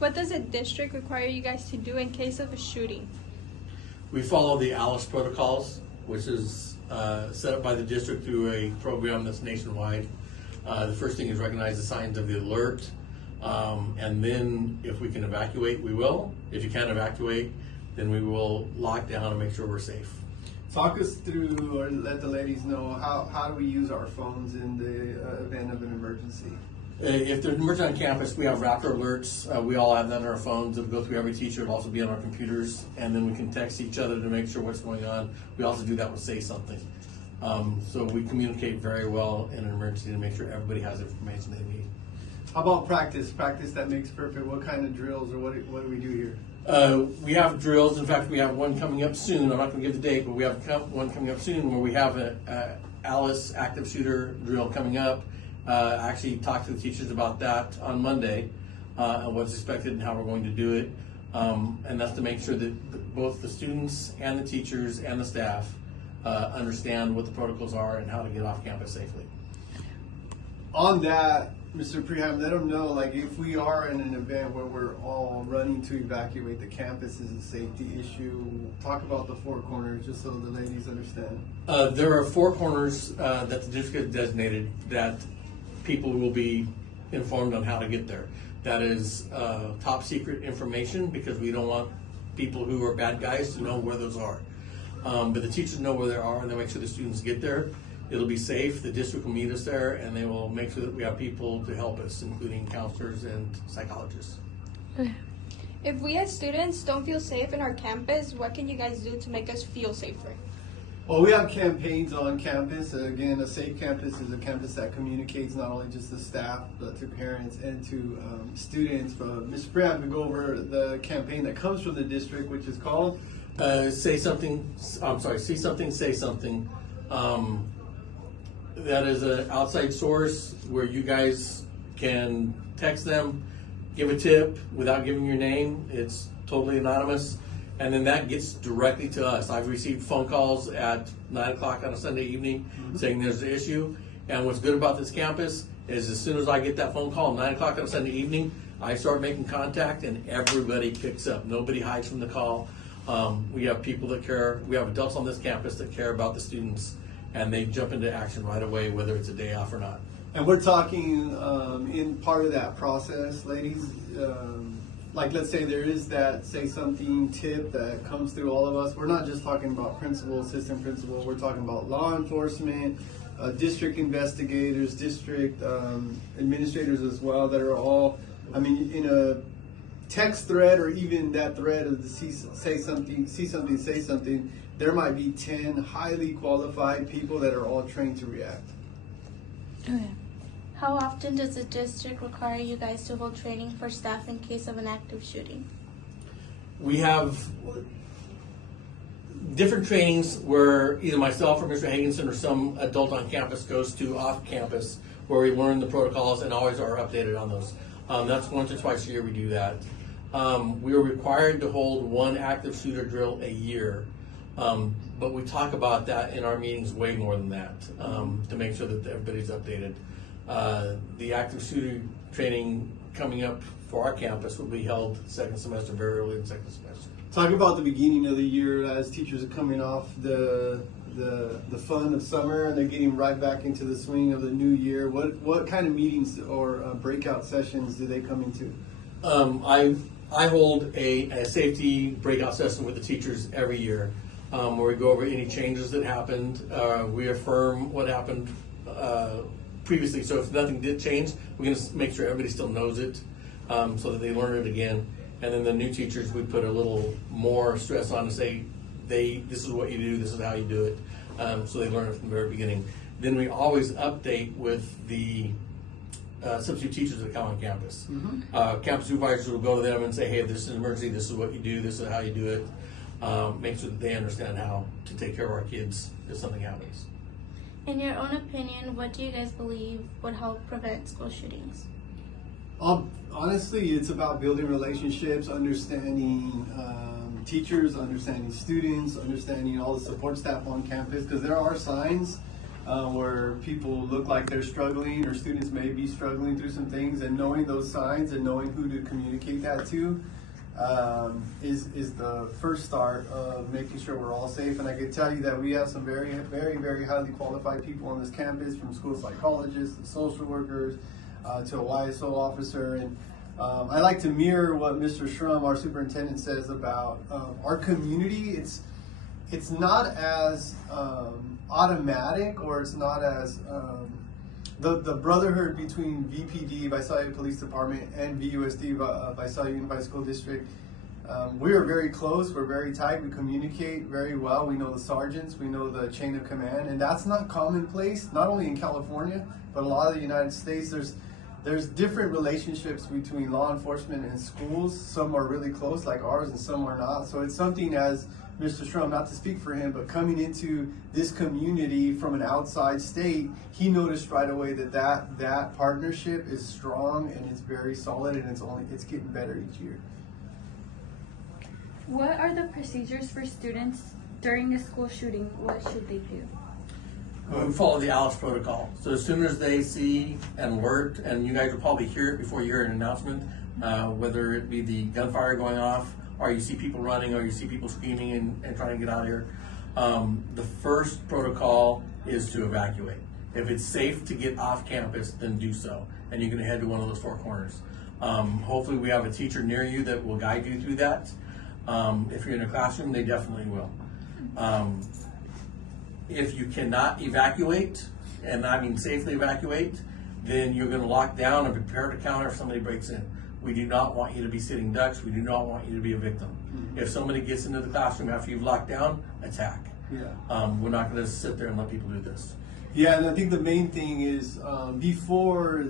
What does the district require you guys to do in case of a shooting? We follow the ALICE protocols, which is set up by the district through a program that's nationwide. The first thing is recognize the signs of the alert, and then if we can evacuate, we will. If you can't evacuate, then we will lock down and make sure we're safe. Talk us through, or let the ladies know, how do we use our phones in the event of an emergency? If there's an emergency on campus, we have Raptor alerts. We all have that on our phones. It'll go through every teacher. It'll also be on our computers. And then we can text each other to make sure what's going on. We also do that with Say Something. So we communicate very well in an emergency to make sure everybody has the information they need. How about practice? Practice that makes perfect. What kind of drills, or what do we do here? We have drills. In fact, we have one coming up soon. I'm not going to give the date, but we have one coming up soon where we have a Alice active shooter drill coming up. I actually talked to the teachers about that on Monday, and what's expected and how we're going to do it. And that's to make sure that both the students and the teachers and the staff understand what the protocols are and how to get off campus safely. On that, Mr. Preham, let them know, like, if we are in an event where we're all running to evacuate the campus is a safety issue. Talk about the four corners, just so the ladies understand. There are four corners that the district has designated that people will be informed on how to get there. That is top secret information, because we don't want people who are bad guys to know where those are. But the teachers know where they are, and they'll make sure the students get there. It'll be safe. The district will meet us there, and they will make sure that we have people to help us, including counselors and psychologists. If we as students don't feel safe in our campus, what can you guys do to make us feel safer? Well, we have campaigns on campus. Again, a safe campus is a campus that communicates not only just to staff, but to parents and to students. But Ms. Preham can go over the campaign that comes from the district, which is called Say Something. I'm sorry. See Something, Say Something. That is an outside source where you guys can text them, give a tip without giving your name. It's totally anonymous. And then that gets directly to us. I've received phone calls at 9 o'clock on a Sunday evening saying there's an issue. And what's good about this campus is as soon as I get that phone call at 9 o'clock on a Sunday evening, I start making contact and everybody picks up. Nobody hides from the call. We have people that care. We have adults on this campus that care about the students, and they jump into action right away, whether it's a day off or not. And we're talking in part of that process, ladies, like let's say there is that Say Something tip that comes through all of us. We're not just talking about principal, assistant principal. We're talking about law enforcement, district investigators, district administrators as well, that are all, I mean, in a text thread or even that thread of the Say Something, See Something, Say Something, there might be 10 highly qualified people that are all trained to react. Okay. How often does the district require you guys to hold training for staff in case of an active shooting? We have different trainings where either myself or Mr. Hagenson or some adult on campus goes to off campus, where we learn the protocols and always are updated on those. That's once or twice a year we do that. We are required to hold one active shooter drill a year. But we talk about that in our meetings way more than that, to make sure that everybody's updated. The active shooter training coming up for our campus will be held second semester, very early in second semester. Talk about the beginning of the year as teachers are coming off the fun of summer and they're getting right back into the swing of the new year. What kind of meetings or breakout sessions do they come into? I hold a safety breakout session with the teachers every year, where we go over any changes that happened. We affirm what happened previously. So if nothing did change, we're going to make sure everybody still knows it, so that they learn it again. And then the new teachers, we put a little more stress on to say, this is what you do, this is how you do it, so they learn it from the very beginning. Then we always update with the substitute teachers that come on campus. Campus supervisors will go to them and say, hey, this is an emergency, this is what you do, this is how you do it. Make sure that they understand how to take care of our kids if something happens. In your own opinion, what do you guys believe would help prevent school shootings? Honestly, it's about building relationships, understanding teachers, understanding students, understanding all the support staff on campus, because there are signs where people look like they're struggling, or students may be struggling through some things, and knowing those signs and knowing who to communicate appreciate that too. Is the first start of making sure we're all safe. And I can tell you that we have some very, very, very highly qualified people on this campus, from school psychologists to social workers to a YSO officer. And I like to mirror what Mr. Shrum, our superintendent, says about our community. It's not as automatic, or it's not as the brotherhood between VPD, Visalia Police Department, and VUSD, Visalia Unified School District. We are very close, we're very tight, we communicate very well, we know the sergeants, we know the chain of command, and that's not commonplace, not only in California, but a lot of the United States. There's different relationships between law enforcement and schools. Some are really close, like ours, and some are not. So it's something, as Mr. Strum, not to speak for him, but coming into this community from an outside state, he noticed right away that partnership is strong and it's very solid, and it's getting better each year. What are the procedures for students during a school shooting? What should they do? We follow the Alice protocol. So as soon as they see an alert, and you guys will probably hear it before you hear an announcement, whether it be the gunfire going off, or you see people running, or you see people screaming and trying to get out of here, the first protocol is to evacuate. If it's safe to get off campus, then do so, and you can head to one of those four corners. Hopefully we have a teacher near you that will guide you through that. If you're in a classroom, they definitely will. If you cannot evacuate, and I mean safely evacuate, then you're going to lock down and prepare to counter if somebody breaks in. We do not want you to be sitting ducks. We do not want you to be a victim. If somebody gets into the classroom after you've locked down, attack. Yeah. We're not going to sit there and let people do this. Yeah, and I think the main thing is before